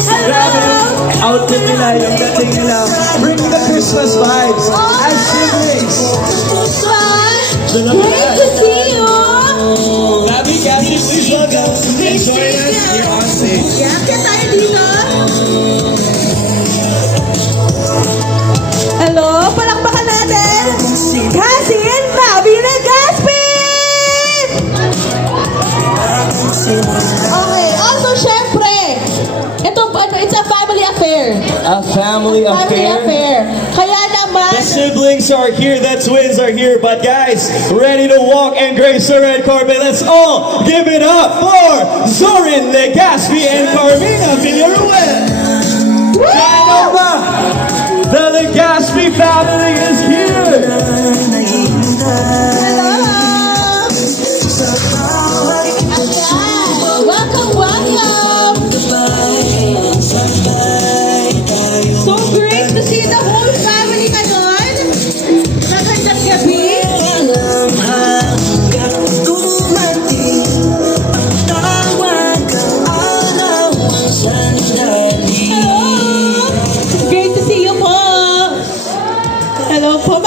Grabe yung outfit nila, yung dating nila. Bringing the Christmas vibes as siblings. Great to see you! Gabby, please welcome. Please join us here on stage. Yeah, kaya tayo dito. Hello, palakpakan natin! Cassie and Bobby Legaspi! Okay, also syempre, ito, it's a family affair. A family affair. Kaya naman, The siblings are here, the twins are here, but guys, ready to walk and grace the red carpet. Let's all give it up for Zorin Legaspi and Carmina Villaruel. China, the Legaspi family is here. hello! Welcome, welcome! So great to see the whole family ngayon. Magandang gabi. Great to see you po. Hello po,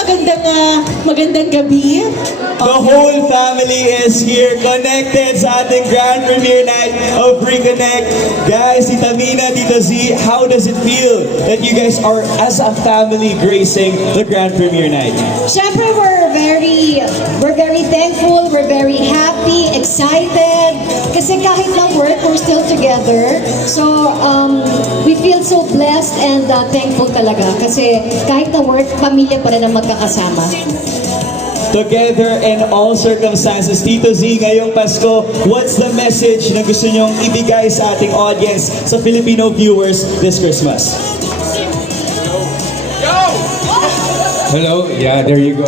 magandang gabi. The whole family is here, connected sa ating grand premiere night of Reconnect. Guys, Tita Mina, Tita Z, how does it feel that you guys are, as a family, gracing the grand premiere night? Siyempre, we're very thankful, we're very happy, excited. Kasi kahit lang work, we're still together. So, we feel so blessed and thankful talaga. Kasi kahit na work, pamilya pa rin ang magkakasama. Together in all circumstances, Tito Z, ngayong Pasko, what's the message na gusto nyong ibigay sa ating audience, sa Filipino viewers this Christmas? Hello, yeah, there you go.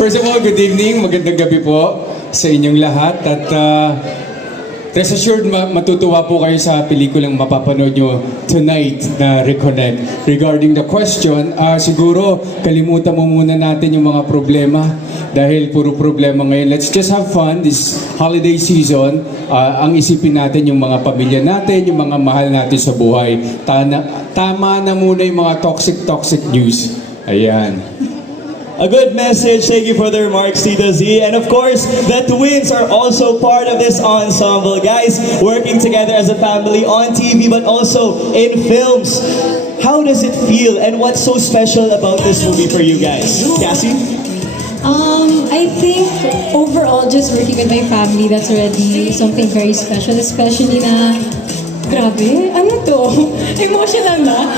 First of all, good evening, magandang gabi po sa inyong lahat at rest assured matutuwa po kayo sa pelikulang mapapanood nyo tonight na Reconnect. Regarding the question, siguro kalimutan mo muna natin yung mga problema dahil puro problema ngayon. Let's just have fun this holiday season. Ang isipin natin yung mga pamilya natin, yung mga mahal natin sa buhay. Tama na muna yung mga toxic news. Ayan. A good message. Thank you for the remarks, Tito Z. And of course, the twins are also part of this ensemble. Guys, working together as a family on TV, but also in films. How does it feel and what's so special about this movie for you guys? Cassie? I think overall, just working with my family, that's already something very special, especially na, grabe, ano to? Emotional na.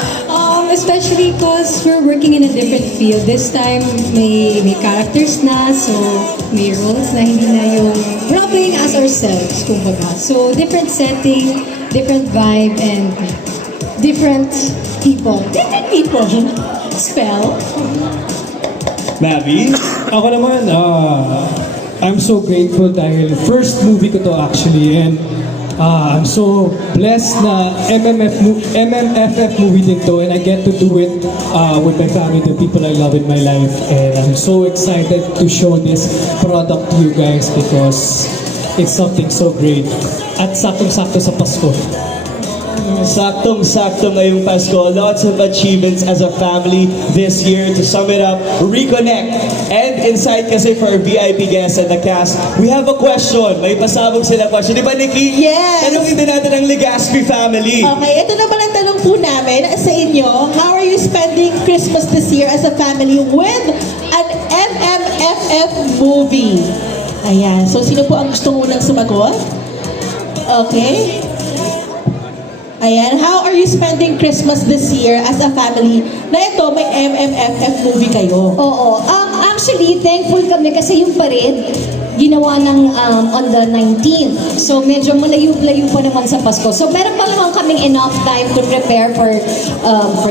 Especially because we're working in a different field. This time, may characters na, so may roles na hindi na yung, we're not playing as ourselves, kumbaga. So, different setting, different vibe, and different people. Different people. Spell. Mavi? Ako naman, I'm so grateful dahil first movie ko to actually, and I'm so blessed na MMFF movie din to, and I get to do it with my family, the people I love in my life, and I'm so excited to show this product to you guys because it's something so great at saktong-sakto sa Pasko. Saktong-sakto ngayong Pasko. Lots of achievements as a family this year. To sum it up, Reconnect. And inside kasi for our VIP guests and the cast, we have a question. May pasabog sila question. Di ba, Nikki? Yes. Tanungin din natin ang Legaspi family. Okay, ito naman ang tanong po namin sa inyo. How are you spending Christmas this year as a family with an MMFF movie? Ayan. So, sino po ang gusto munang sumagot? Okay. Ayan, how are you spending Christmas this year as a family na ito may MMFF movie kayo? Oo. Actually, thankful kami kasi yung parade, ginawa ng on the 19th. So, medyo malayo-layo pa naman sa Pasko. So, meron pa naman kaming enough time to prepare for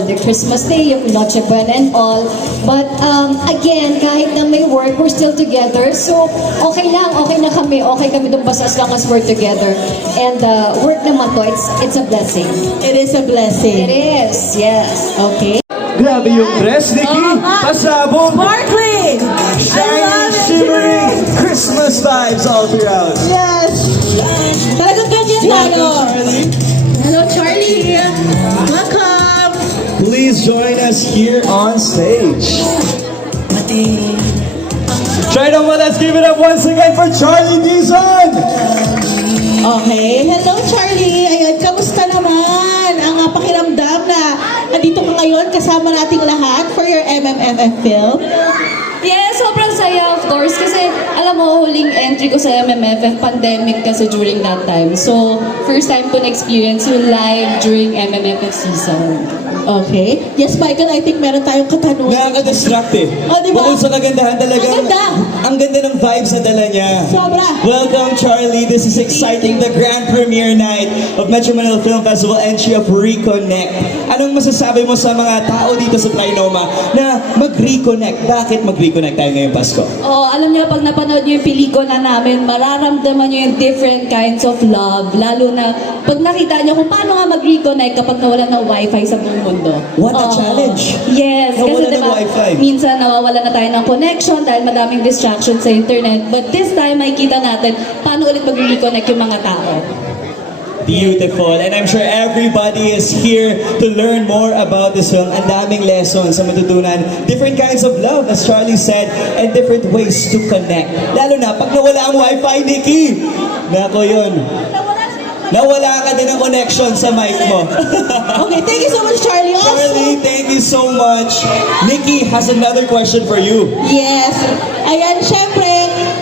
the Christmas Day, yung Noche Buena and all. But, again, kahit na may work, we're still together. So, okay lang, okay na kami. Okay kami doon basta as long as we're together. And work naman to, it's a blessing. It is a blessing. It is, yes. Okay. Grabe yung dress, Nikki. Oo nga. Pasabog. Sparkling! I Shiny, love it, shimmering. Shimmering. Christmas vibes all throughout. Yes! Talagang ganyan tayo. Charlie. Hello, Charlie here. please join us here on stage. Try naman, let's give it up once again for Charlie Dizon! Okay. Hello, Charlie. Ayan, kamusta naman? Ang pakiramdam na nandito ka ngayon kasama nating lahat for your MMFF film. Yeah, sobrang saya of course kasi alam mo, huling entry ko sa MMFF, pandemic kasi during that time. So, first time ko na-experience yung live during MMFF season. Okay. Yes, Michael, I think meron tayong katanungan. Nakaka-distract eh. Oh, di ba? Bukod sa kagandahan talagang, Ang ganda. ang ganda ng vibes na dala niya. Sobra. Welcome, Charlie. This is exciting. The grand premiere night of Metro Manila Film Festival, entry of Reconnect. Anong masasabi mo sa mga tao dito sa Trinoma na mag-reconnect? Bakit mag-reconnect tayo ngayong Pasko? Oh, alam niyo, pag napanood niyo yung pelikula namin, mararamdaman niyo yung different kinds of love. Lalo na pag nakita niyo kung paano nga mag-reconnect kapag nawala ng wifi sa buong mundo. What a challenge! Yes, Nawala kasi ng diba, wifi. minsan nawawala na tayo ng connection dahil madaming distractions sa internet. But this time, makikita natin paano ulit mag-reconnect yung mga tao. Beautiful. And I'm sure everybody is here to learn more about this film. Ang daming lessons na matutunan. Different kinds of love, as Charlie said, and different ways to connect. Lalo na, pag nawala ang wifi, Nikki! Nako yun. Nawala ka din ng connection sa mic mo. Okay, thank you so much, Charlie. Also, Charlie, thank you so much. Nikki has another question for you. yes. Ayan, syempre,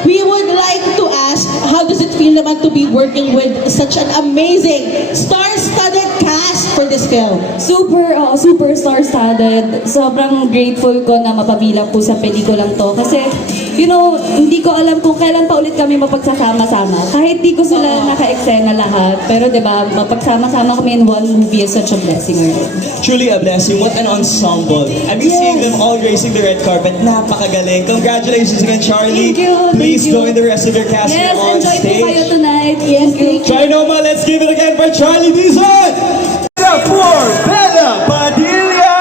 we would like to ask, how does it feel naman to be working with such an amazing, star-studded cast for this film? Super star-studded. Sobrang grateful ko na mapabilang po sa pelikulang to. Kasi, you know, hindi ko alam kung kailan pa ulit kami mapagsasama-sama. Kahit di ko sila naka-eksena lahat. Pero diba, mapagsama-sama kami in one movie is such a blessing already. Truly a blessing. What an ensemble. I've been seeing them all gracing the red carpet. Napakagaling. Congratulations again, Charlie. Thank you, Please thank you. join the rest of your cast Yes, here on enjoy po kayo stage. tonight. Yes, thank you. Trinoma, let's give it again for Charlie Dizon! For Bella Padilla!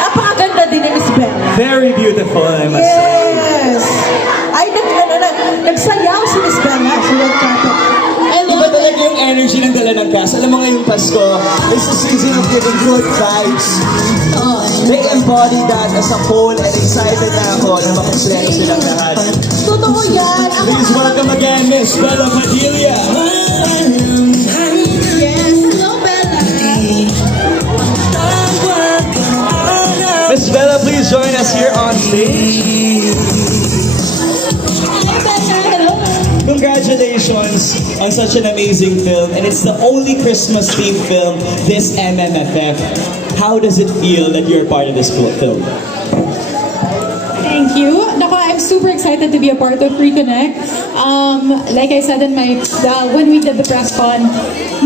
Napakaganda din ni Miss Bella. Very beautiful, I must say. Yes! Ay, nagsayaw si Miss Bella sa red carpet. I Iba love talaga it. yung energy ng dala ng cast. Alam mo ngayong Pasko, it's the season of giving good vibes. They embody that as a whole and excited na ako na makumpleto silang lahat. Totoo yan. Please welcome again, Miss Bella Padilla. Yes, hello Bella. Miss Bella, please join us here on stage. Hi Bella, hello. Congratulations on such an amazing film, and it's the only Christmas-themed film this MMFF. How does it feel that you're part of this film? Thank you. Nako, I'm super excited to be a part of Reconnect. Like I said in my, when we did the press con,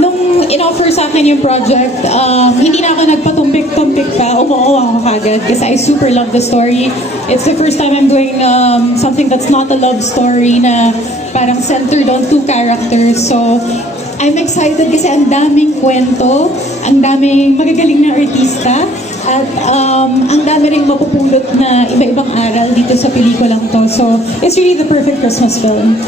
nung in-offer sa akin yung project, hindi na ako nagpatumpik-tumpik pa, umuo ako kagad kasi I super love the story. It's the first time I'm doing something that's not a love story na parang centered on two characters. So, I'm excited kasi ang daming kwento, ang daming magagaling na artista, at ang dami ring mapupulot na iba-ibang aral dito sa pelikulang to. So, it's really the perfect Christmas film.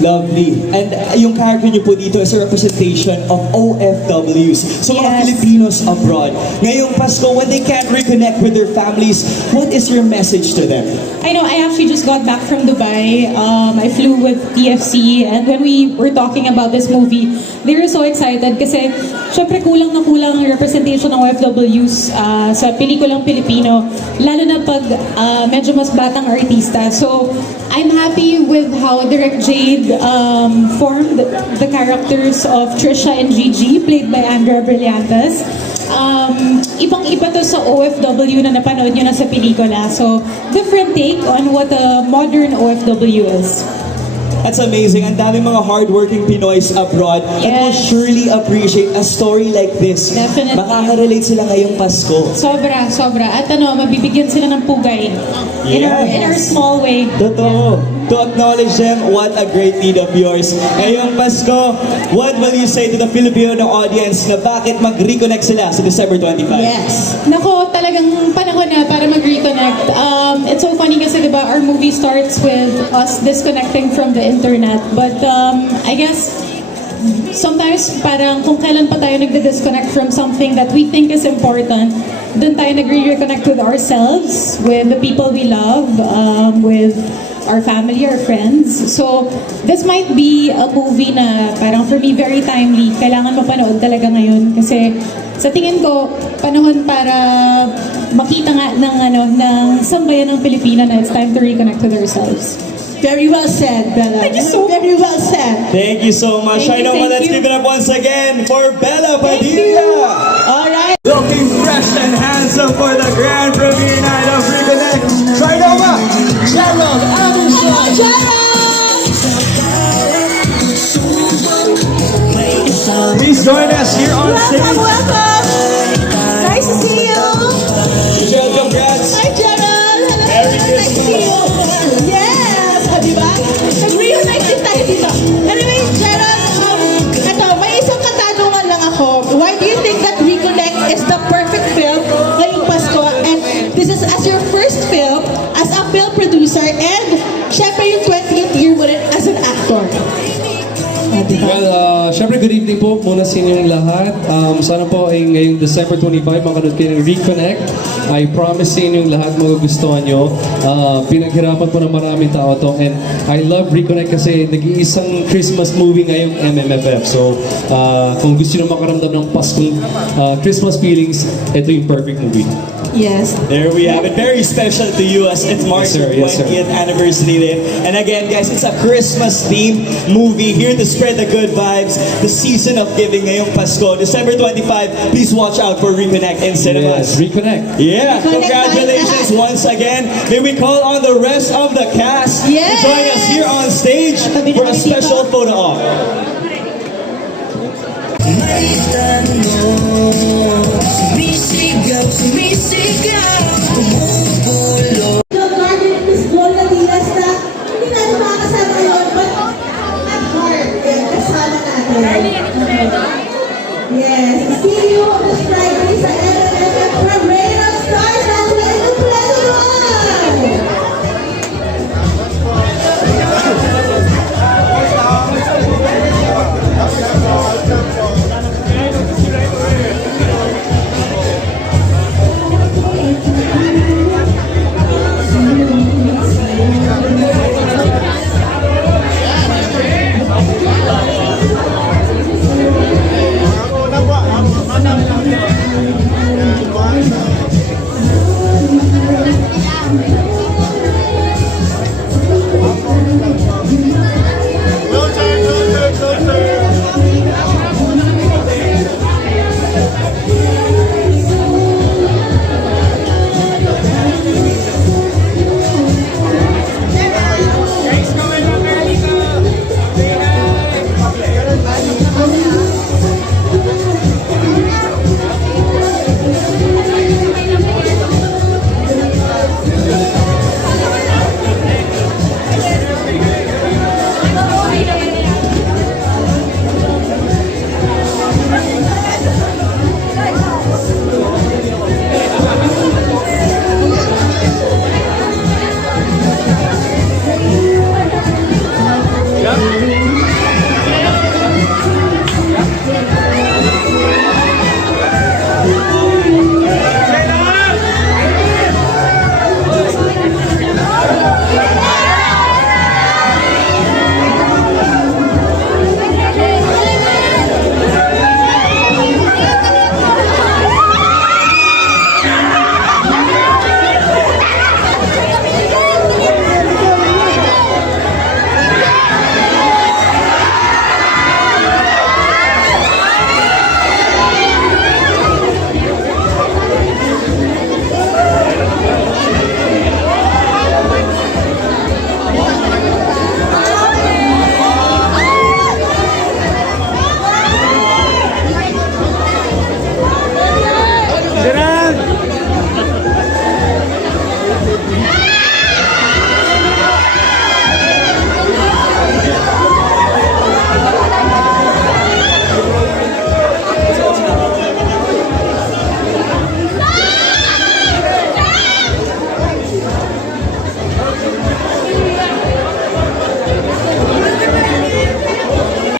Lovely. And yung character niyo po dito is a representation of OFWs. So mga Yes. Filipinos abroad. Ngayong Pasko, when they can't reconnect with their families, what is your message to them? I know, I actually just got back from Dubai. I flew with TFC, and when we were talking about this movie, they were so excited kasi syempre kulang na kulang ang representation ng OFWs sa pelikulang Pilipino, lalo na pag medyo mas batang artista. So, I'm happy with how Direct Jade formed the characters of Trisha and Gigi, played by Andrea Brillantes. Ibang-iba to sa OFW na napanood nyo na sa pelikula. So, different take on what a modern OFW is. That's amazing. Ang daming mga hardworking Pinoys abroad that will Yes. surely appreciate a story like this. Definitely. Makaka-relate sila ngayong Pasko. Sobra. At mabibigyan sila ng pugay. In our small way. Totoo. To acknowledge them, what a great deed of yours. Ngayong Pasko, what will you say to the Filipino audience na bakit mag-reconnect sila sa December 25? Yes. Nako, talagang panahon na para mag-reconnect. It's so funny kasi diba, our movie starts with us disconnecting from the internet. But I guess sometimes parang kung kailan pa tayo nagde-disconnect from something that we think is important, doon tayo nagre-reconnect with ourselves, with the people we love, with our family, our friends. So, this might be a movie na parang for me very timely. Kailangan mapanood talaga ngayon kasi sa tingin ko, panahon para makita nga ng sambayan ng Pilipina na it's time to reconnect with ourselves. Very well said, Bella. Thank you so Very well said. Thank you so much. Thank you, I know, thank let's you. give it up once again for Bella Thank Padilla. All right. Looking fresh and handsome for the grand premiere night of Reconnect. Try Nova, Gerald Anderson. Hello, Gerald! Please join us here on stage. Welcome! Nice to see you! Gerald, congrats. Hi, Gerald! Hello. Merry Nice to see you! Yes! Di ba? Nag-reunite din tayo dito. Anyway, Gerald, eto, may isang katanungan lang ako. Why do you think that Reconnect is the perfect film ngayong Pasko? And this is as your first film as a film producer and syempre yung 20th year mo rin as an actor. Diba? Well, syempre good evening po muna sa inyong lahat. Sana po ay ngayong December 25 makanood kayo ng Reconnect. I promise sa inyong lahat magugustuhan nyo. Pinaghirapan po ng maraming tao to and I love Reconnect kasi nag-iisang Christmas movie ngayong MMFF. So, kung gusto nyo makaramdam ng Paskong Christmas feelings, ito yung perfect movie. Yes. There we have it. Very special to you as it marks Yes, sir. your Yes, sir. 20th anniversary din. And again, guys, it's a Christmas-themed movie here to spread the good vibes, the season of giving ngayong Pasko. December 25, please watch out for Reconnect in cinemas. Yes, Reconnect. Yeah, Reconnect congratulations tayo. once again. May we call on the rest of the cast Yes. to join us here on stage Kami na for a kami dito. special photo op. May tanong, sumisigaw, sumisigaw, bumubulo. The Garden Miss Gloria Diaz na hindi natin makakasama yun, but at heart, kasama natin. Yes, see you on this Friday sa MMFF Parade of Stars.